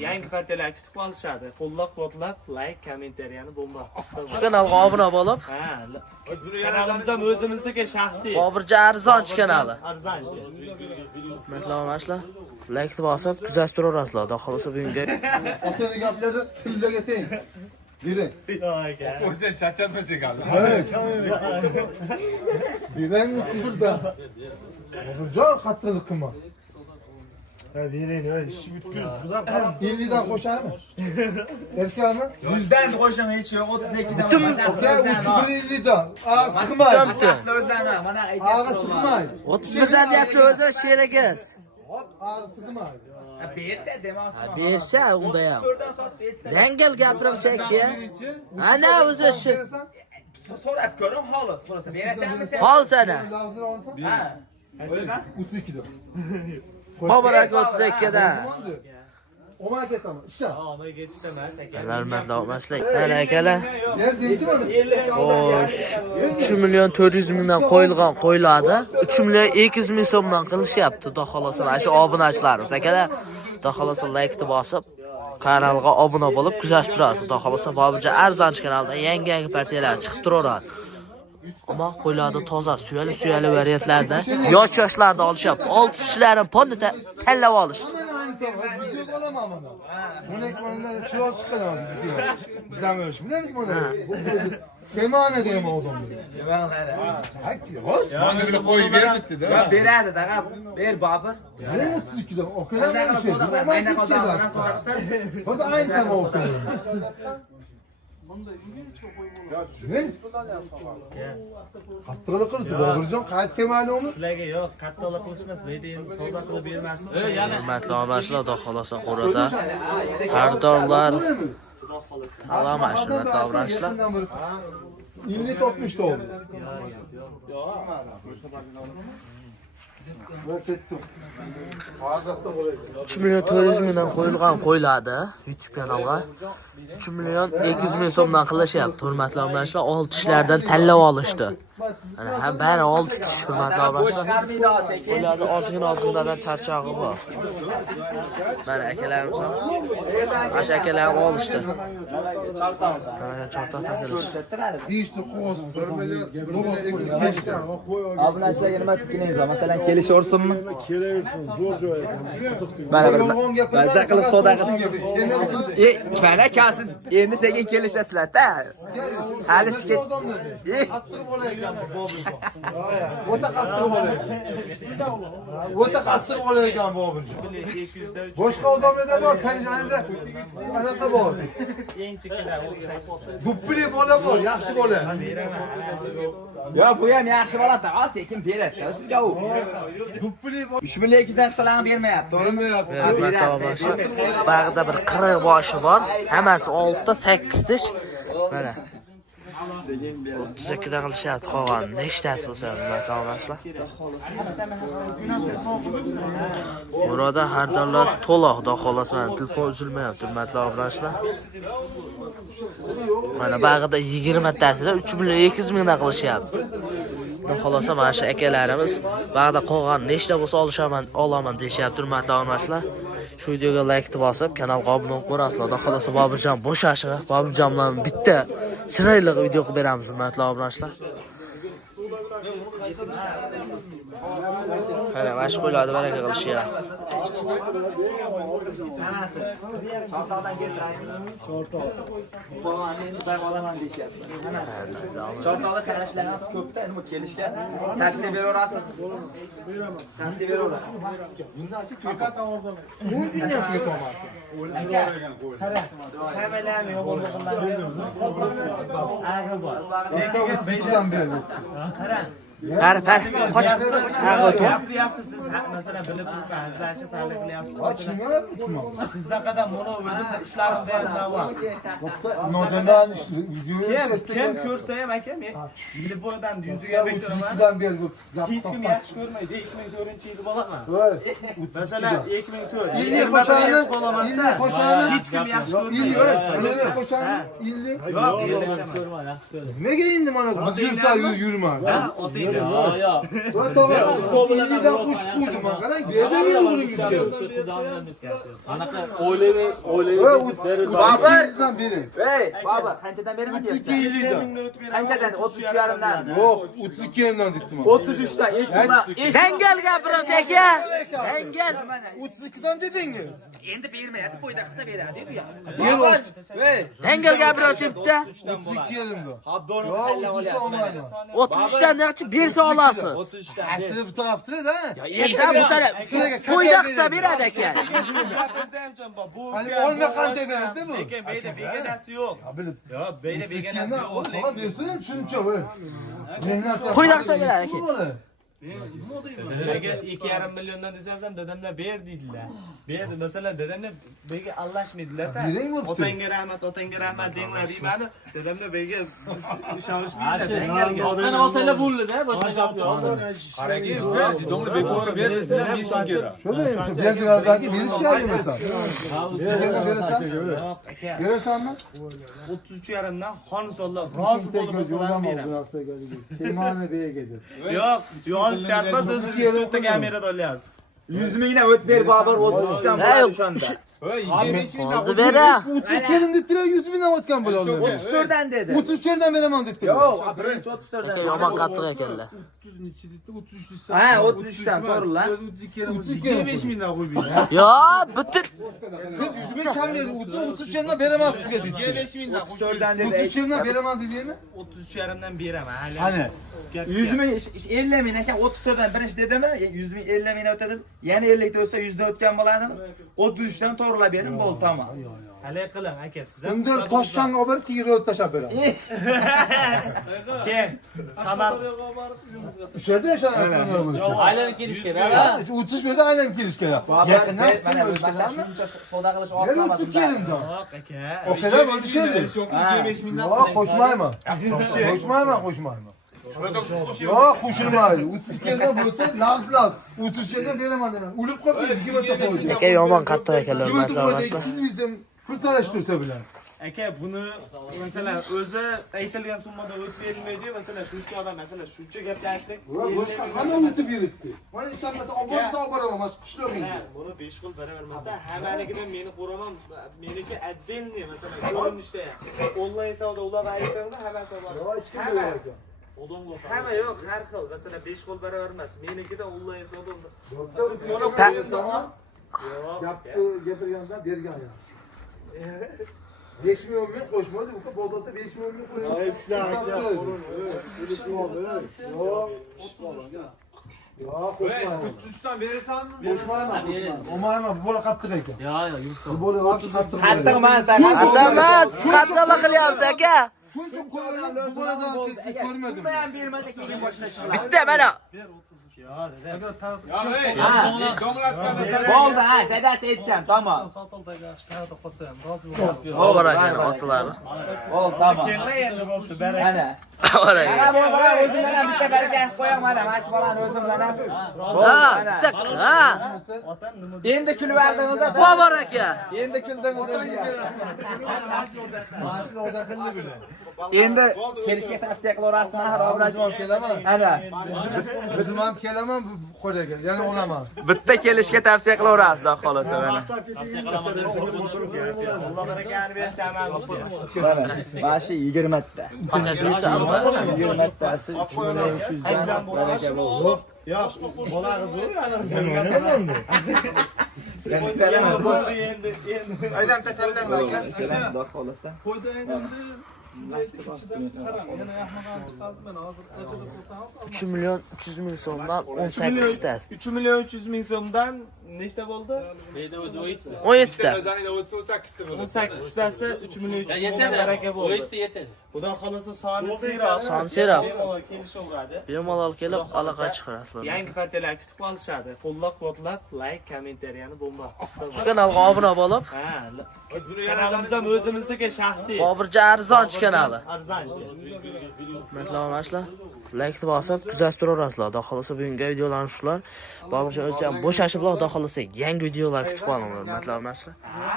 Yangi partiyalar kutib olishadi. Qo'llab-quvvatlab, like, kommentariyani bomba. Shu kanalga obuna bo'lib, Kanalimiz ham o'zimizniki shaxsiy. Bobirjon arzonchi kanali. Arzonchi. Mehmonlar, like bosib, kuzatib turasizlar. Xudo xolisa bugunga Otani gaplarni tillaga teng. Bering. O'zdan chachatmasang hali. Bering sizda. Bobirjon qattiqlik qilma. Bering, ish butkul. 50 dan qo'sharmi? Erkakmi? 100 dan qo'shim hech yo'q, 32 dan. Aka 350 dan. Sig'maydi. O'zlari mana Sig'maydi. 31 dan deyapti o'zi sherigiz. Hop, sig'maydi. bersa demoqchiman. Bersa unda ham. Dangal gapirimcha aka. Ana o'zi shu. So'rab ko'ring, xolos. Bo'lsa berasanmi sen? Hol sana. Lazır olsa? Ha. 32 dan. Bobur aka 32 dan. Oma ketaman. Ishla. Omay ketishdamas aka. Hurmatli o'g'illar, mana akalar. Yer deychimi? Xo'sh, 3 million 400 mingdan qo'yilgan qo'yiladi. 3 million 200 ming so'mdan qilishyapti. Xudo xolosa, mana shu obunachilarimiz akalar. Xudo xolosa like bosib, kanalga obuna bo'lib kuzatib turasiz. Xudo xolosa, Bobirjon arzonchi kanalida yangi partiyalar chiqib turaveradi. Ammo qo'ylarda toza, suyali variantlarda yoshlarda olishyapti. 6 kishilarning ponni tanlab olishdi. Video olaman mana. Buni ekranida shu chiqadi bizniki. Biz ham yo'q. Bilamiz buni. Kemana deyman o'zimni. Nima qiladi? Ayt, yo'q. Mana buni qo'yib beribdi-da. Yo, beradi, daga. Ber Bobur. Men 32 dan okalar ishi. Mayna qozondan so'raqsan. Hozir ayni tam okalar. Men qattiqlik qilsa Bobirjon qayt kelmaydimi? Sizlarga yo'q, qattiqlik qilishmas, deydi endi savdo qilib bermasin. Hurmatli obunachilar, Xudo xolosa qo'rada xaridorlar talama hurmatli obunachilar. 50 topmuş da oldu. Ben kettim. 3 million 400 mingdan qo'yilgan qo'yiladi YouTube kanalga. 3 million 200 ming so'mdan qilishyapti. Hurmatli obunachilar, 6 ishlardan tanlab olishdi. Mana ham bari 6 tish hurmatli obunachilar. Qo'yiladi ozgina charchog'i bor. Mana akalarimiz ham ash akalarni olishdi. Mana chortoq takilib. İşte qo'z. Obunachilarga nima fikringiz bor? Masalan, kelishaversinmi? Kelaversin, zo'r joy ekan. Mana bir Yolg'on gapirma. mazza qilib savdo qilib. Mana siz endi sekin kelishasizlar-da. Hali chiqib. Qattiq bo'layotgan bu Bobirjon. O'ta qattiq bo'layotgan. O'ta qattiq bo'layotgan Bobirjon. Boshqa odamlarda bor, qanchalarda anaqa bor. Keyinchikilar Duppili bola bor, yaxshi bola. Yo, bu ham yaxshi bo'ladi. Sekin beradi. Sizga u. Duppili bor. 3 million 200 dan salam bermayapti, to'g'rimi? Hurmatli obunachilar, bag'ida bir 40 boshi bor. Hammasi 6 ta 8 tish. Mana 32 dan qilishyapti qolgan. Nechtasi bo'lsa, hurmatli obunachilar. Burada xaridorlar to'la, xudo xolasa, mana telefon uzilmayapti, hurmatli obunachilar. Mana bag'ida 20 tasida 3 million 200 mingdan qilishyapti. Xudo xolasa, mana shu akalarimiz bag'ida qolgan nechta bo'lsa olaman deyishyapti, hurmatli obunachilar. Shu videoga like bosib, kanalga obuna bo'lib ko'rasizlar. Xudo xolasa, Bobirjon bo'shashi, Bobirjon bilan bitta chiroyli video qilib beramiz, hurmatli obunachilar. Qara, mashq qo'yiladi, baraka qilishyapti. Sanasi. Chortoqdan keltiraymi? Chortoq. Bo'lmadi, endi dam olaman deyishyapti. Chortoqda qarashlarimiz ko'pda, nima kelishga taksi beraverasiz. Beraman. Taksi beraverasiz. Hammalarni yo'g'onlig'ini bor. Qara, qoch. Gapiryapsiz siz, masalan, bilib turibman, hazillashib hal qilyapsiz. Sizdaqadan mana o'zimni ishlarimda ham davom. Nodondan video Kim ko'rsa ham aka, men Liboydan yuziga bekaman. Hech kim yaxshi ko'rmaydi. 2004-yil bolaman. Masalan, 2004. İlli qo'shani, Hech kim yaxshi ko'rmaydi. İlli qo'shani, İlli. Yo'q, yaxshi ko'rman. Nega endi mana biz yursa yurma. Ota deydi. Ya. Va to'g'ri. Yildan qo'shib qo'ydim men. Qarang, bu yerda yil o'g'lingiz. Anaqa o'ylayver. Bobur. Bering. Ey, Bobur, qanchadan beraman deyapsan? Qanchadan? 33,5dan. Yo'q, 32 yildan dedim. 33 dan. Dangal gapirish aka. Dangal. 32 dan dedingiz. Endi bermayapti, qo'yda qilsa beradi bu yoq. Ber. Dangal gapirish bitta. 32 yilimda. Habdoni Yo'q, sallab 32 olyapsan. olmayman. 33 dan nechi bersa olasiz. 33 dan. Asli bu tarafda-da. Endi bu sara qo'yda qilsa beradi aka. Hali olmay qanday beradi bu? Lekin beyda begonasi yo'q. Bilib. Yo, beyda begonasi yo'q. Faqat bersin, tushuncha bu. Mehnat Qo'yda qilsa beradi aka. Agar 2,5 milliondan desangiz ham dadamlar ber deydilar. Berdi. Masalan, dadamlar bega allashmaydilar-da. Bering bo'pti. Otangga rahmat denglar deymani. Dadamlar bega ishonishmaydi. Qani olsanglar bo'ldi-da, boshqa gap yo'q. Domni bekor ber desizlar, yechim kerak. Shunda shu berdilardagi berish kerak emas. Berasanmi? 33,5 dan xonsollar rozi bo'lib masalan beraman. Kemani beygedi. Yo'q, yo'q shart emas, siz 3 ta kamerada olyapsiz. 100 mingdan o't ber Bobur, 33 dan bo'ladi o'shanda. Oldi bera. 30 yerim debdilar, 100 mingdan o'tgan bo'ladi. 34 dan dedi. 33 yerdan beraman debdilar. Yo'q, birinchi 34 dan. Aka yomon qattiq ekanlar. 33 Ha, 33 dan, to'g'ri lan. 25 mingdan qo'yib Yo, bitta siz 100 ming kam berdi, 33 yerdan beraman sizga dedi. 25 mingdan 34 dan dedi. 33 yerdan beraman dedingmi? 33,5 dan beraman. Hani 100 ming 50 ming ekan 34 dan birinchi dedimi? 100 ming 50 mingdan o'tadi. Yana 50 ta o'tsa 100 dan o'tgan bo'ladimi? 33 dan to'g'rilab bering, bo'ldi, tamom. Hali qiling aka, siz ham. unda Toshkentga olib borib tigirni tashlab beraman. Kel. Sabab O'sha yerda yashanaman. Aylanib kelish kerak. 30 bo'lsa aylanib kelish kerak. Yaqindan mana o'tib boshqa shuncha savdo qilish Yana oson 32 yerimdan. yo'q aka. Okalar bo'lishadi. 25 mingdan. Yo'q, qo'shmayman. Qo'shmayman. Yo'q, qo'shilmaydi. 32 yerdan bo'lsa, laz. 30 yerdan beraman deman. O'lib qolib 20 ta qo'ydi. aka yomon qattiq ekanlar, 20 ta qo'ydi, masalan. 200 ming so'm pul talashtirsa bilan. Aka, buni masalan o'zi aytilgan summada o'tib berilmaydi. Masalan, shuncha odam masalan shuncha gaplashdik. Boshqa qana o'tib yuribdi. Mana ishlanmasa oborsa oberaman, mana qishloqingga. Buni 5 xil beravermasda, hammaligidan meni ko'raman. Meniki отдельный masalan ko'rinishda. Onlayn savdo ularga aytganda hammasi bor. Hamma yo'q, har xil. Masalan 5 xil beravermas. Menikida onlayn savdo. Gapirganda bergan ya. 5 milyon ming qo'shmadi, bu bozorda 5 milyon ming qo'yadi. Yo'q, qo'shmayman. 33dan berasanmi? Qo'shmayman. Olmayman, bu bola qattiq ekan. Yo'q. Bu bola qattiq. Qattiq emas, Adamat, qattiqlik qilyapsiz aka. Shuncha qo'ylar bu boladan ko'rmadim. Bundan ham bermasa keyin boshlashilar. Bitta mana. Bo'ldi, ha, dadasi aytgan, tamom. Bor ekan otlari. Bo'ldi, tamom. Kellar endi bo'pti, baraka. Mana. Bor ekan. Mana bu bola o'zim bilan bitta baraka qo'yaman, mana shu bolani o'zim bilan. Ha, bitta. Ha. Endi kulib aldingizda. Bor aka. Endi kuldingiz. Mashina oda qildi bilan. Endi kelishga tavsiya qilaverasizmi, Obrazman kelaman. Ana. O'zim ham kelaman bu qo'liga, yana olaman. Bitta kelishga tavsiya qilaverasiz, xolos mana. Alloh barakani bersin hammamizga. Mana shu 20 ta. Qanchasi esa 20 tasi 300 dan baraka bo'ldi. Yo'q, bolag'i zo'r, endi. Aydan tatallanglar aka. Xudo xolasa. Qo'yda endi. 3 million 300 ming so'mdan 18 ta. 3 million 300 ming so'mdan nechta bo'ldi? Beyda o'zi 17 ta. 18 tasi 3 million 300 mingdan baraka bo'ldi. yetadi. Xudo xolasa soni seroq. Soni seroq. Kelishaveradi. Bemalol kelib aloqa chiqarasizlar. Yangi partiyalar kutib qolishadi. Qo'llab-quvvatlab, like, kommentariyani bomba qilib. Shu kanalga obuna bo'lib, Ha, kanalimiz ham o'zimizniki shaxsiy. Bobircha arzonchi kanali. Arzonchi. Mehmonlar, like bosib kuzatib turaverasizlar. Xudo xolasa bugungi videolarni shular. Bobircha o'zi ham bo'shashib, xudo xolasa yangi videolar kutib qolinglar. Mehmonlar. Ha,